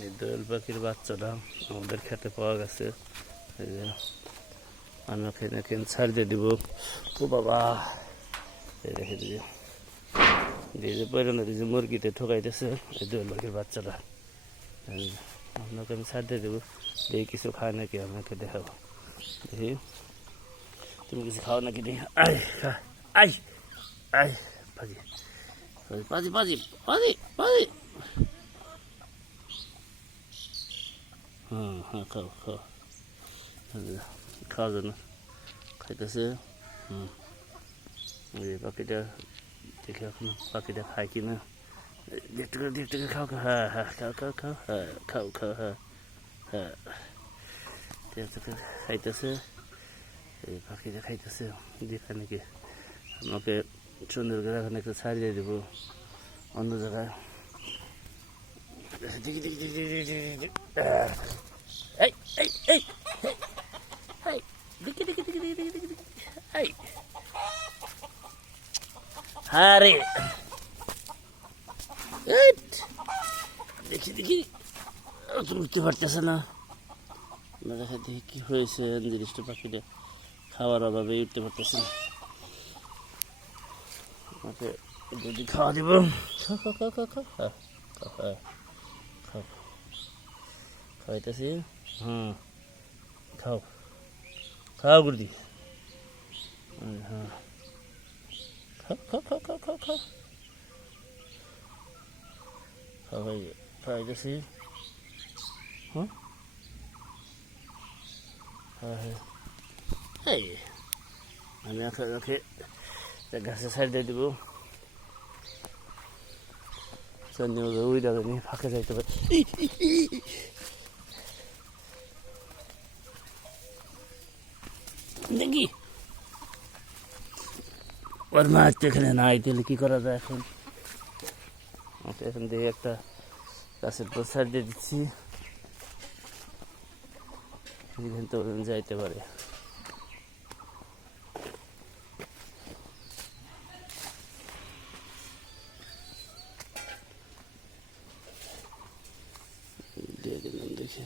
এই দোয়েল পাখির বাচ্চাটা আমাদের খেতে পাওয়া গেছে। এই যে আমি এখানে ছাড় দিয়ে দিব। ও বাবা, এই রেখে দিয়ে যে পয়রানো যে মুরগিতে ঠকাইতেছে এই দোয়েল পাখির বাচ্চাটা। আপনাকে আমি ছাড় দিয়ে দেবো, দেখি কিছু খায় নাকি আপনাকে দেখাবো। দেখি তুমি কিছু খাও নাকি দেখি। আই খা, আই আই পাজি পাজি পাজি পাজি পাজি। হ্যাঁ হ্যাঁ, খাও খাও, খাওয়ার জন্য খাইতেছে। এই পাখিটা দেখে এখন পাখিটা খায় কিনা দেখতে করে দেখতে করে। খাও খাও, হ্যাঁ হ্যাঁ, খাও খাও খাও, হ্যাঁ খাও খাও, হ্যাঁ হ্যাঁ, দেখতে করে খাইতেছে। এই পাখিটা খাইতেছে দেখা নাকি আমাকে সুন্দর করে এখন একটু ছাড়িয়ে দেবো অন্য জায়গায়। দেখি দেখি দেখি দেখি দেখি, এই এই এই এই, দেখি দেখি দেখি দেখি দেখি দেখি, এই হ্যাঁ রে, দেখি দেখি উঠতে পারতেছে না। দেখা দেখি কি হয়েছে, জিনিসটা পাখিটা খাওয়ার অভাবে উঠতে পারতেছে না। আমাকে যদি খাওয়া দিব, খাও খাও খাও খাও খাও, হ্যাঁ খাও, হ্যাঁ খাও, খাওয়াইতেছি। হুম, খাও খাও গুরুদি, হ্যাঁ খাও খাও খাও খাও খাও খাও, খাওয়াই খাওয়াইতেছি। হ্যাঁ হ্যাঁ হ্যাঁ, এই আমি ওকে গাছের সাইড দিয়ে দিব। ওই দাদা নিয়ে ফাঁকে যাইতে পারে। দেখি ওর মা তো এখানে নাই, তাহলে কি করা যায় এখন? ওকে এখন দেখি একটা গাছের পর সাইড দিয়ে দিচ্ছি, এখান তো যাইতে পারে। দিয়ে দিলাম দেখি,